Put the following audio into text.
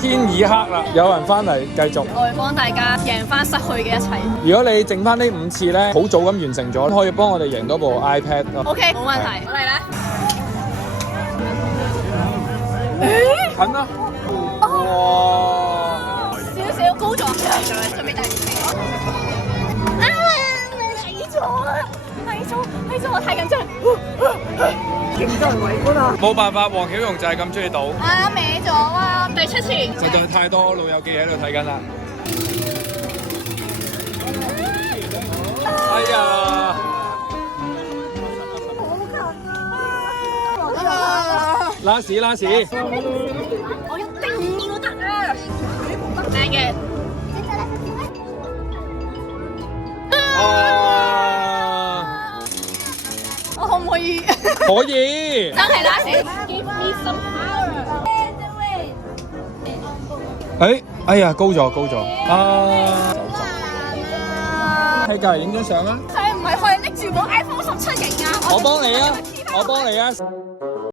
天已黑啦，有人翻嚟繼續。我會幫大家贏翻失去嘅一切。如果你剩翻呢5次咧，好早咁完成咗，可以幫我哋贏到部 iPad。OK，冇問題。我嚟啦。近啦。哇！少少高咗，準備第二次。睇咗，我太緊張。競爭為本啊！冇辦法，黃曉蓉就係咁中意賭。歪咗啊！第7次。實在太多老友記喺度睇緊啦。哎呀！拉屎！我一定要得啊！靚嘅。我可唔可以？可以。真係拉屎。Give me some power。哎呀，高咗啊！喺隔離影張相啊！係唔係可以拎住部 iPhone 17型啊？我幫你啊！